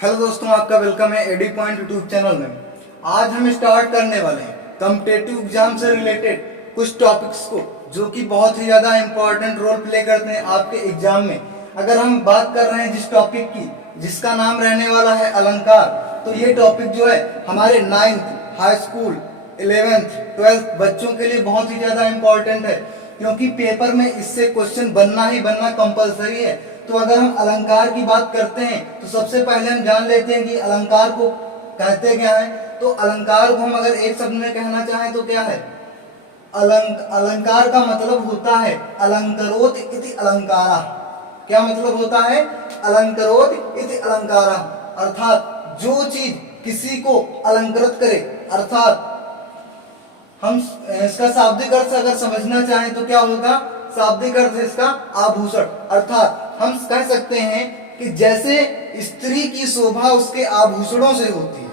Hello दोस्तों, आपका welcome है एडी पॉइंट यूट्यूब चैनल में। आज हम स्टार्ट करने वाले हैं कॉम्पिटिटिव एग्जाम से रिलेटेड कुछ टॉपिक्स को, जो कि बहुत ही ज्यादा इंपॉर्टेंट रोल प्ले करते हैं आपके एग्जाम में। अगर हम बात कर रहे हैं जिस टॉपिक की, जिसका नाम रहने वाला है अलंकार, तो ये टॉपिक जो है हमारे 9th high school 11th 12th बच्चों के लिए बहुत ही ज्यादा इंपॉर्टेंट है, क्योंकि पेपर में इससे क्वेश्चन बनना ही बनना कंपलसरी है। तो अगर हम अलंकार की बात करते हैं तो सबसे पहले हम जान लेते हैं कि अलंकार को कहते क्या है। तो अलंकार को हम अगर एक शब्द में कहना चाहें तो क्या है? अलंकार का मतलब होता है अलंकरोत इति अलंकारा। क्या मतलब होता है? अलंकरोत इति अलंकारा, अर्थात जो चीज किसी को अलंकृत करे, अर्थात हम इसका शाब्दिक अर्थ अगर समझना चाहें तो क्या होगा? शाब्दिक अर्थ है इसका आभूषण। अर्थात हम कह सकते हैं कि जैसे स्त्री की शोभा उसके आभूषणों से होती है,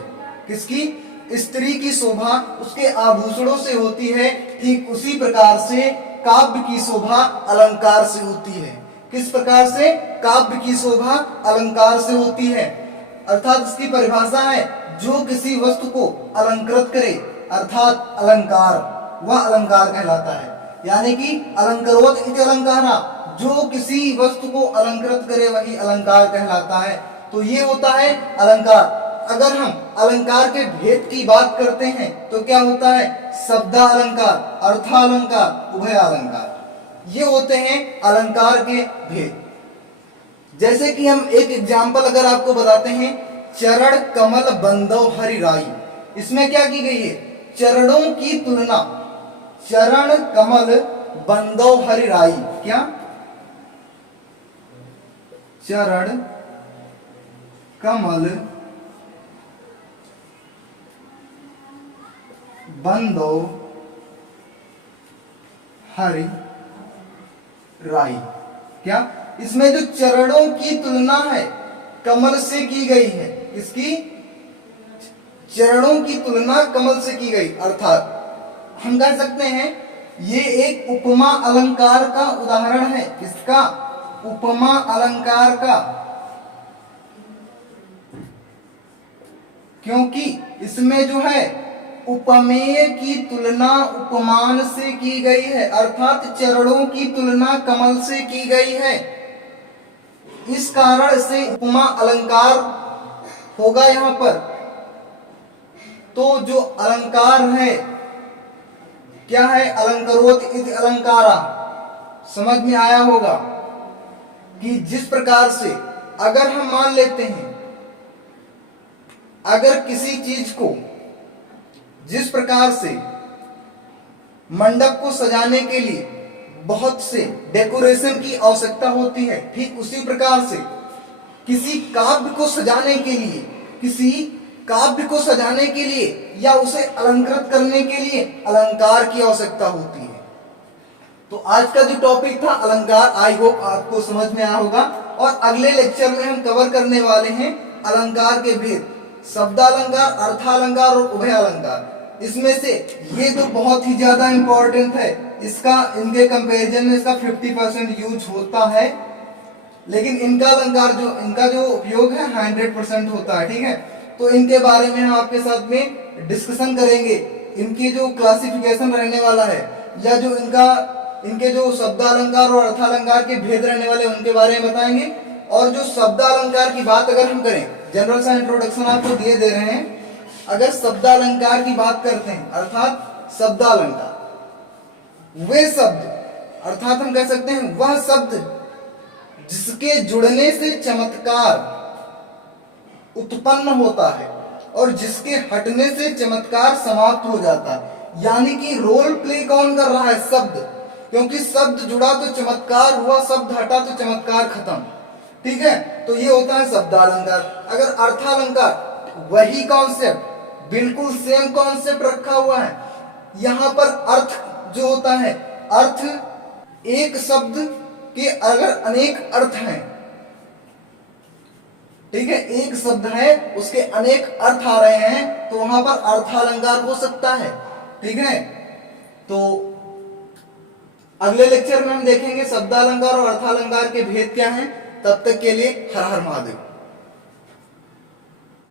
किसकी? स्त्री की शोभा उसके आभूषणों से होती है, ठीक उसी प्रकार से काव्य की शोभा अलंकार से होती है। किस प्रकार से? काव्य की शोभा अलंकार से होती है। अर्थात इसकी परिभाषा है जो किसी वस्तु को अलंकृत करे, अर्थात अलंकार, वह अलंकार कहलाता है। यानी कि अलंकरोत इति अलंकारा, जो किसी वस्तु को अलंकृत करे वही अलंकार कहलाता है। तो ये होता है अलंकार। अगर हम अलंकार के भेद की बात करते हैं तो क्या होता है? शब्दालंकार, अर्थालंकार, उभयालंकार, ये होते हैं अलंकार के भेद। जैसे कि हम एक एग्जाम्पल अगर आपको बताते हैं, चरण कमल बंदो हरि राई, इसमें क्या की गई है? चरणों की तुलना, चरण कमल बंदो हरि राई, क्या? चरण कमल बंदो हरि राई, क्या? इसमें जो चरणों की तुलना है कमल से की गई है, इसकी चरणों की तुलना कमल से की गई, अर्थात हम कह सकते हैं ये एक उपमा अलंकार का उदाहरण है। किसका? उपमा अलंकार का, क्योंकि इसमें जो है उपमेय की तुलना उपमान से की गई है, अर्थात चरणों की तुलना कमल से की गई है। इस कारण से उपमा अलंकार होगा यहां पर। तो जो अलंकार है क्या है? अलंकरोत इति अलंकारा। समझ में आया होगा कि जिस प्रकार से अगर हम मान लेते हैं, अगर किसी चीज को जिस प्रकार से मंडप को सजाने के लिए बहुत से डेकोरेशन की आवश्यकता होती है, ठीक उसी प्रकार से किसी काव्य को सजाने के लिए, किसी काव्य को सजाने के लिए या उसे अलंकृत करने के लिए अलंकार की आवश्यकता होती है। तो आज का जो टॉपिक था अलंकार, आई होप आपको समझ में आया होगा। और अगले लेक्चर में हम कवर करने वाले हैं अलंकार के भेद, शब्दालंकार, अर्थालंकार और उभयालंकार। इसमें से ये तो बहुत ही ज्यादा इंपॉर्टेंट है, इसका इनके कंपैरिजन में इसका 50% यूज होता है, लेकिन इनका अलंकार इनका जो उपयोग है 100% होता है। ठीक है, तो इनके बारे में हम आपके साथ में डिस्कशन करेंगे। इनकी जो क्लासिफिकेशन रहने वाला है, या जो इनके जो शब्दालंकार और अर्थालंकार के भेद रहने वाले उनके बारे में बताएंगे। और जो शब्दालंकार की बात अगर हम करें, जनरल सा इंट्रोडक्शन आपको दिए दे रहे हैं। अगर शब्दालंकार की बात करते हैं, अर्थात शब्दालंकार वे शब्द, अर्थात हम कह सकते हैं वह शब्द जिसके जुड़ने से चमत्कार उत्पन्न होता है और जिसके हटने से चमत्कार समाप्त हो जाता है। यानी कि रोल प्ले कौन कर रहा है? शब्द, क्योंकि शब्द जुड़ा तो चमत्कार हुआ, शब्द हटा तो चमत्कार खत्म। ठीक है, तो ये होता है शब्दालंकार। अगर अर्थालंकार, वही कॉन्सेप्ट, बिल्कुल सेम कॉन्सेप्ट रखा हुआ है। यहां पर अर्थ जो होता है, अर्थ एक शब्द के अगर अनेक अर्थ हैं, ठीक है, एक शब्द है उसके अनेक अर्थ आ रहे हैं, तो वहां पर अर्थालंकार हो सकता है। ठीक है, तो अगले लेक्चर में हम देखेंगे शब्दालंकार और अर्थालंकार के भेद क्या हैं। तब तक के लिए हर हर महादेव।